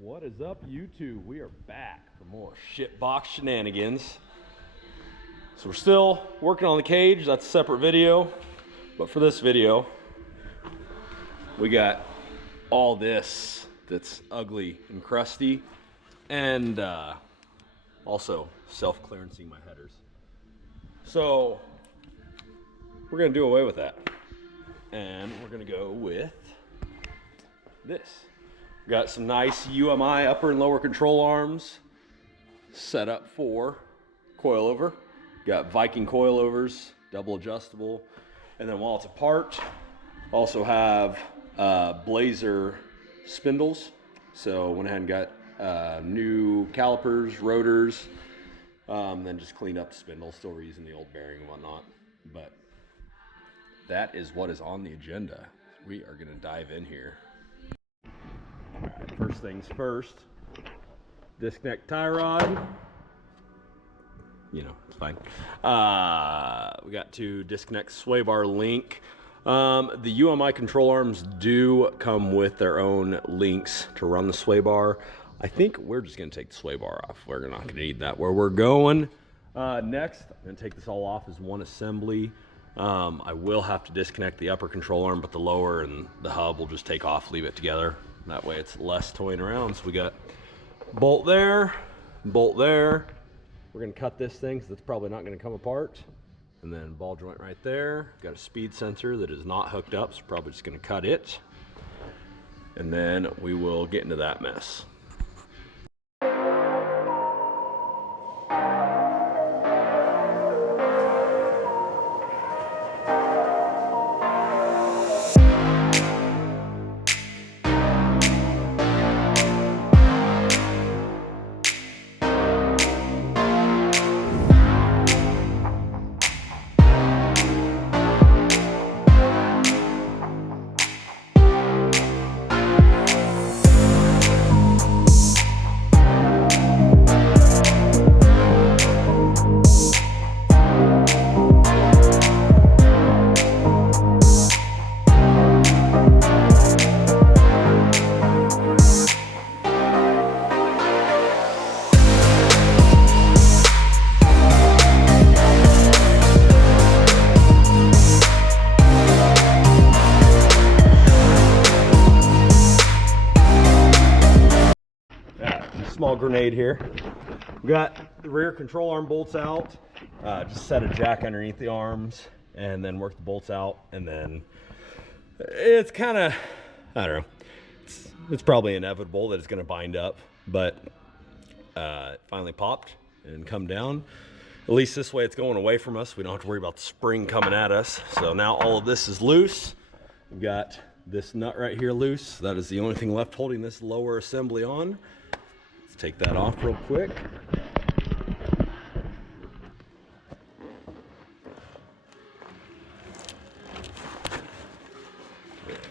What is up, YouTube? We are back for more shitbox shenanigans. So we're still working on the cage. That's a separate video. But for this video, we got all this that's ugly and crusty, and also self-clearancing my headers. So we're gonna do away with that. And we're gonna go with this. We got some nice UMI upper and lower control arms set up for coilover. Got Viking coilovers, double adjustable. And then while it's apart, also have Blazer spindles. So went ahead and got new calipers, rotors, then just cleaned up the spindles. Still reusing the old bearing and whatnot. But that is what is on the agenda. We are gonna dive in here. Alright, first things first, disconnect tie rod. You know, it's fine. We got to disconnect sway bar link. The UMI control arms do come with their own links to run the sway bar. I think we're just gonna take the sway bar off. We're not gonna need that where we're going. Next, I'm gonna take this all off as one assembly. I will have to disconnect the upper control arm, but the lower and the hub will just take off, leave it together. That way it's less toying around. So we got bolt there, bolt there. We're gonna cut this thing because it's probably not gonna come apart. And then ball joint right there. Got a speed sensor that is not hooked up, so probably just gonna cut it. And then we will get into that mess. Small grenade here. We got the rear control arm bolts out. Just set a jack underneath the arms and then work the bolts out. And then it's kind of, I don't know, it's probably inevitable that it's going to bind up, but it finally popped and come down. At least this way it's going away from us. We don't have to worry about the spring coming at us. So now all of this is loose. We've got this nut right here loose. That is the only thing left holding this lower assembly on. Take that off real quick.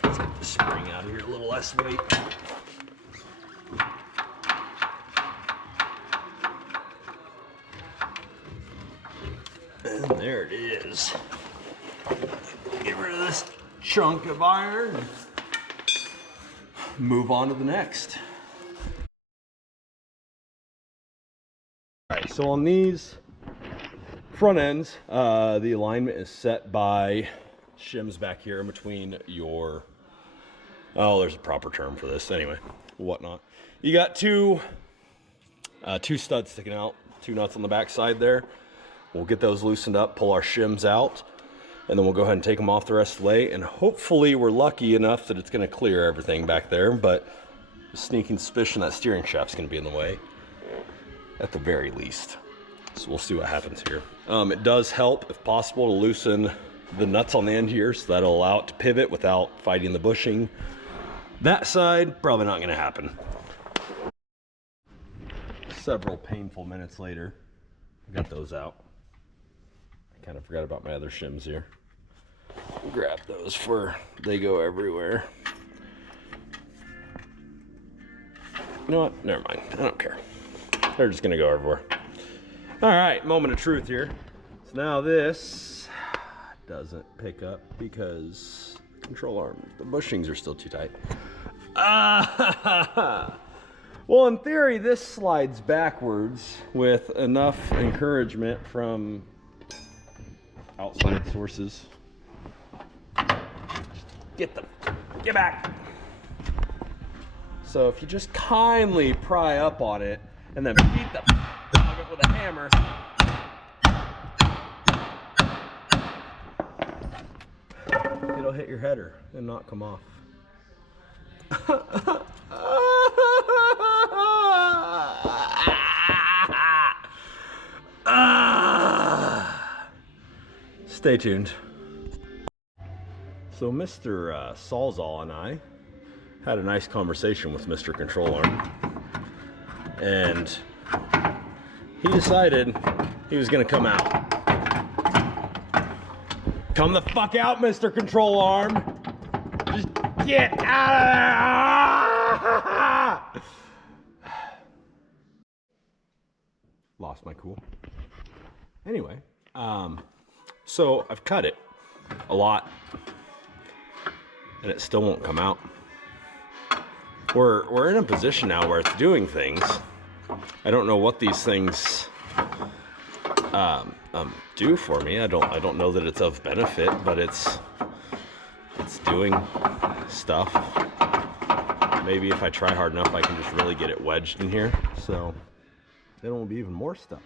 Let's get the spring out of here, a little less weight. And there it is. Get rid of this chunk of iron and move on to the next. Alright, so on these front ends, the alignment is set by shims back here in between your, oh, there's a proper term for this, anyway, whatnot. You got two studs sticking out, two nuts on the back side there. We'll get those loosened up, pull our shims out, and then we'll go ahead and take them off the rest of the way, and hopefully we're lucky enough that it's going to clear everything back there, but a sneaking suspicion that steering shaft's going to be in the way. At the very least. So we'll see what happens here. It does help, if possible, to loosen the nuts on the end here, so that'll allow it to pivot without fighting the bushing. That side, probably not gonna happen. Several painful minutes later, I got those out. I kind of forgot about my other shims here. Grab those before they go everywhere. You know what, never mind, I don't care. They're just gonna go everywhere. All right, moment of truth here. So now this doesn't pick up because the control arm, the bushings are still too tight. Well, in theory, this slides backwards with enough encouragement from outside sources. Get back. So if you just kindly pry up on it and then beat the of it with a hammer, it'll hit your header and not come off. Stay tuned. So Mr. Sawzall and I had a nice conversation with Mr. Control Arm, and he decided he was gonna come out. Come the fuck out, Mr. Control Arm. Just get out of there. Lost my cool. Anyway, so I've cut it a lot and it still won't come out. We're in a position now where it's doing things. I don't know what these things do for me. I don't know that it's of benefit, but it's doing stuff. Maybe if I try hard enough, I can just really get it wedged in here, so then it will be even more stuck.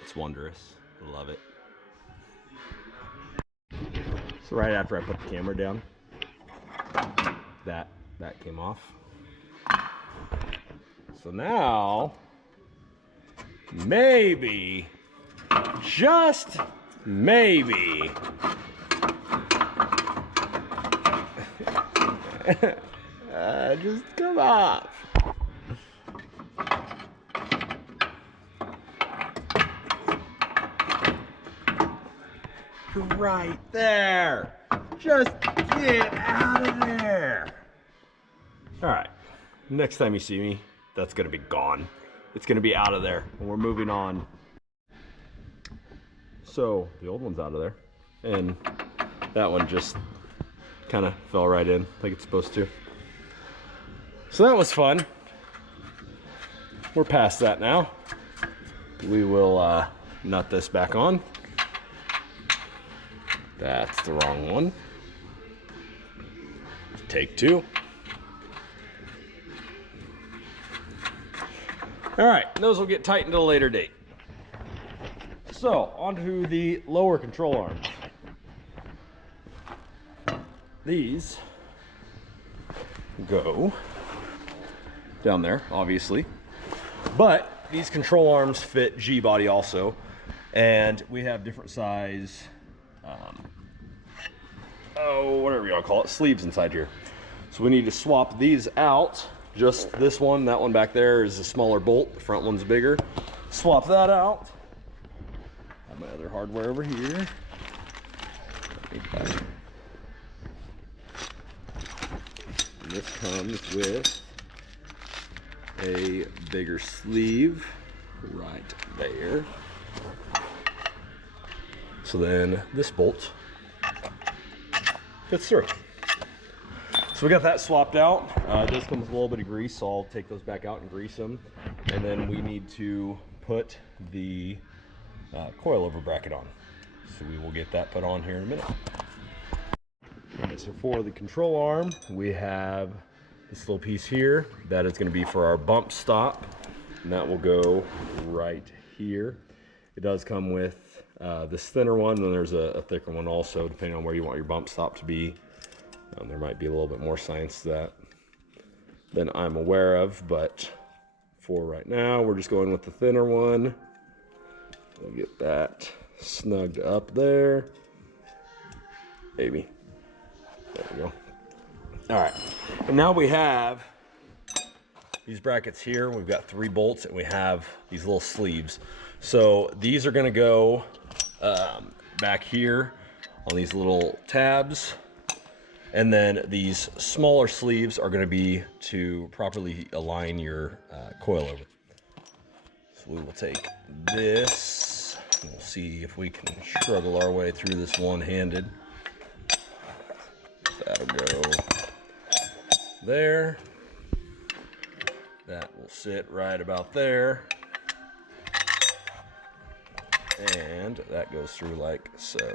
It's wondrous. I love it. So right after I put the camera down, that came off. So now, maybe, just maybe, just come off. Right there. Just get out of there. All right. Next time you see me, that's going to be gone. It's going to be out of there. And we're moving on. So the old one's out of there. And that one just kind of fell right in like it's supposed to. So that was fun. We're past that now. We will nut this back on. That's the wrong one. Take two. All right, those will get tightened at a later date. So, onto the lower control arms. These go down there, obviously. But these control arms fit G-body also. And we have different size whatever you want to call it, sleeves inside here. So we need to swap these out. Just this one, that one back there is a smaller bolt, the front one's bigger. Swap that out. Have my other hardware over here. And this comes with a bigger sleeve right there. So then this bolt fits through. So we got that swapped out. It does come with a little bit of grease, so I'll take those back out and grease them. And then we need to put the coilover bracket on. So we will get that put on here in a minute. All right, so for the control arm, we have this little piece here. That is going to be for our bump stop. And that will go right here. It does come with this thinner one, and there's a thicker one also, depending on where you want your bump stop to be. There might be a little bit more science to that than I'm aware of, but for right now, we're just going with the thinner one. We'll get that snugged up there. Maybe. There we go. All right, and now we have these brackets here. We've got 3 bolts, and we have these little sleeves. So these are gonna go back here on these little tabs. And then these smaller sleeves are gonna be to properly align your coilover. So we will take this, and we'll see if we can struggle our way through this one-handed. That'll go there. That will sit right about there. And that goes through like so.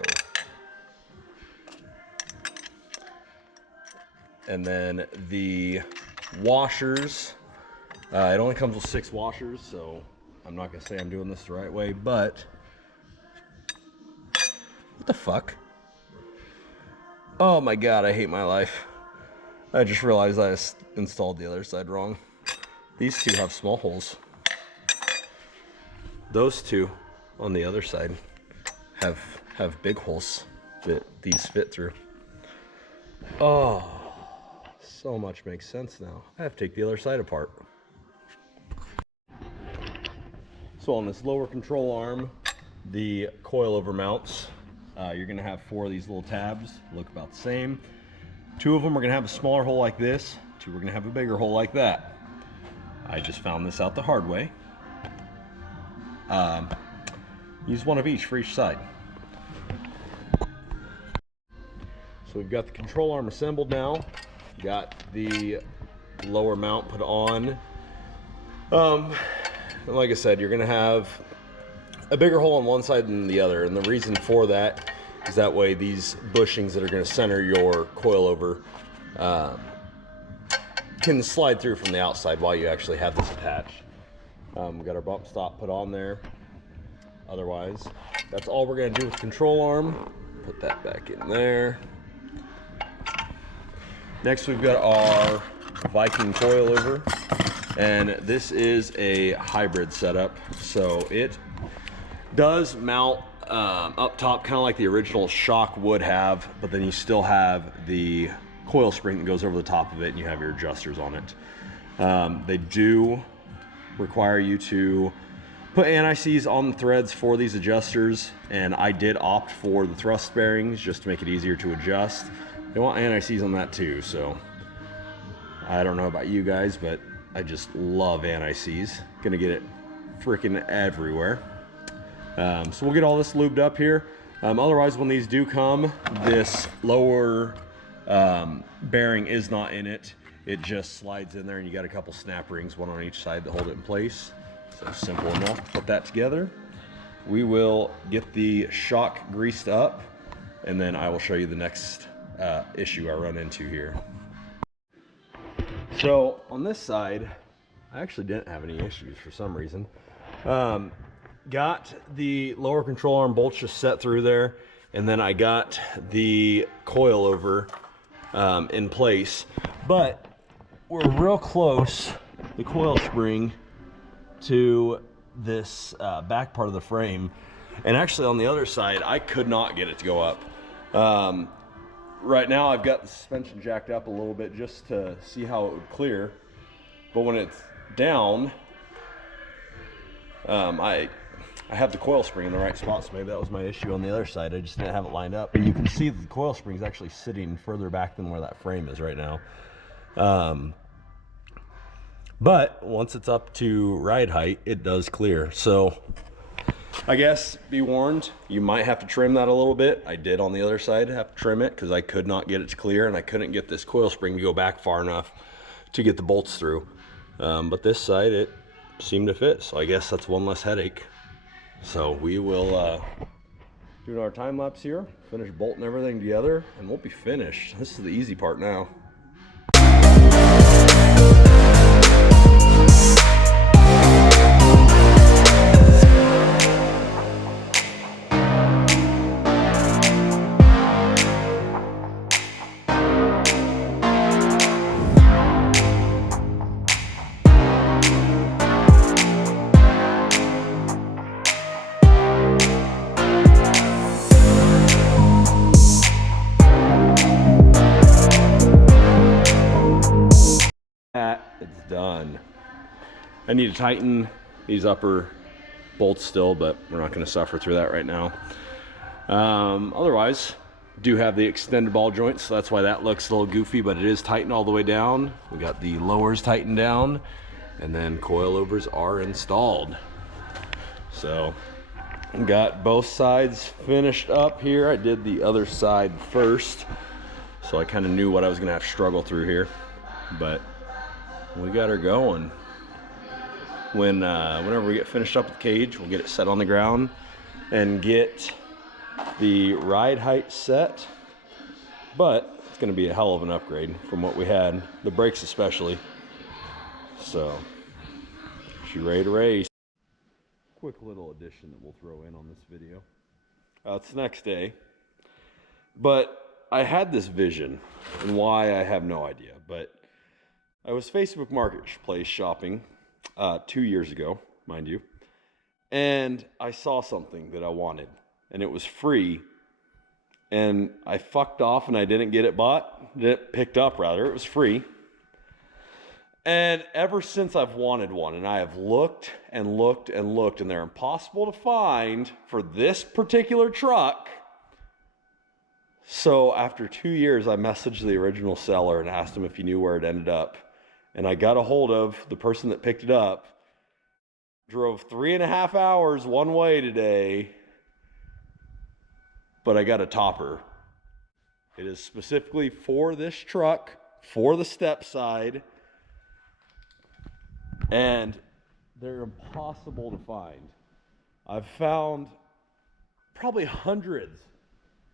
And then the washers, it only comes with 6 washers, so I'm not gonna say I'm doing this the right way, but what the fuck? Oh my God, I hate my life. I just realized I installed the other side wrong. These two have small holes. Those two on the other side have big holes that these fit through. Oh, so much makes sense now. I have to take the other side apart. So on this lower control arm, the coilover mounts, you're gonna have 4 of these little tabs, look about the same. 2 of them are gonna have a smaller hole like this, 2 are gonna have a bigger hole like that. I just found this out the hard way. Use one of each for each side. So we've got the control arm assembled now. Got the lower mount put on. And like I said, you're gonna have a bigger hole on one side than the other, and the reason for that is that way these bushings that are gonna center your coilover can slide through from the outside while you actually have this attached. We got our bump stop put on there. Otherwise, that's all we're gonna do with the control arm. Put that back in there. Next, we've got our Viking coilover, and this is a hybrid setup. So it does mount up top, kind of like the original shock would have, but then you still have the coil spring that goes over the top of it, and you have your adjusters on it. They do require you to put anti-seize on the threads for these adjusters, and I did opt for the thrust bearings just to make it easier to adjust. They want anti-seize on that too, so I don't know about you guys, but I just love anti-seize. Gonna get it freaking everywhere. So we'll get all this lubed up here. Otherwise, when these do come, this lower bearing is not in it. It just slides in there, and you got a couple snap rings, one on each side, that hold it in place. So simple enough. Put that together. We will get the shock greased up, and then I will show you the next issue I run into here. So on this side, I actually didn't have any issues for some reason. Got the lower control arm bolts just set through there, and then I got the coilover in place, but we're real close, the coil spring, to this back part of the frame, and actually on the other side I could not get it to go up. Right now I've got the suspension jacked up a little bit just to see how it would clear, but when it's down, I have the coil spring in the right spot, so maybe that was my issue on the other side. I just didn't have it lined up, but you can see the coil spring is actually sitting further back than where that frame is right now. But once it's up to ride height, it does clear. So I guess be warned, you might have to trim that a little bit. I did on the other side have to trim it because I could not get it to clear, and I couldn't get this coil spring to go back far enough to get the bolts through. But this side, it seemed to fit, so I guess that's one less headache. So we will do our time lapse here, finish bolting everything together, and we'll be finished. This is the easy part now. It's done. I need to tighten these upper bolts still, but we're not going to suffer through that right now. Otherwise, do have the extended ball joints, so that's why that looks a little goofy, but it is tightened all the way down. We got the lowers tightened down, and then coilovers are installed. So got both sides finished up here. I did the other side first, so I kind of knew what I was going to have to struggle through here. but we got her going. Whenever we get finished up with the cage, we'll get it set on the ground and get the ride height set. But it's going to be a hell of an upgrade from what we had, the brakes especially. So, she ready to race. Quick little addition that we'll throw in on this video. It's the next day, but I had this vision, and why I have no idea, but I was Facebook Marketplace shopping 2 years ago, mind you, and I saw something that I wanted, and it was free, and I fucked off and I didn't get it picked up rather, it was free. And ever since I've wanted one, and I have looked and looked and looked, and they're impossible to find for this particular truck. So after 2 years, I messaged the original seller and asked him if he knew where it ended up. And I got a hold of the person that picked it up. Drove 3.5 hours one way today, but I got a topper. It is specifically for this truck, for the step side. And they're impossible to find. I've found probably hundreds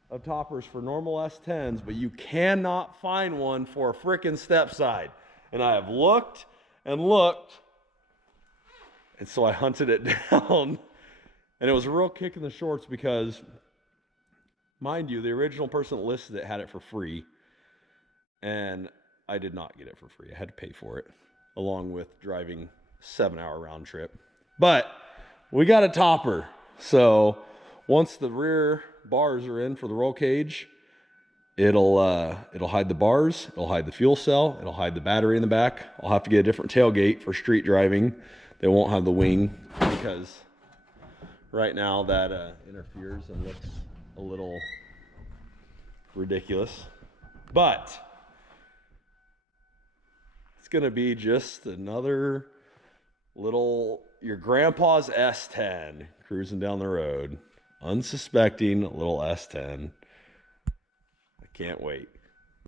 of toppers for normal S10s, but you cannot find one for a frickin' step side. And I have looked and looked, and so I hunted it down. And it was a real kick in the shorts because, mind you, the original person that listed it had it for free, and I did not get it for free. I had to pay for it, along with driving 7-hour round trip. But we got a topper. So once the rear bars are in for the roll cage, it'll hide the bars, it'll hide the fuel cell, it'll hide the battery in the back. I'll have to get a different tailgate for street driving. They won't have the wing because right now that interferes and looks a little ridiculous. But it's gonna be just another little, your grandpa's S10 cruising down the road, unsuspecting little S10. I can't wait.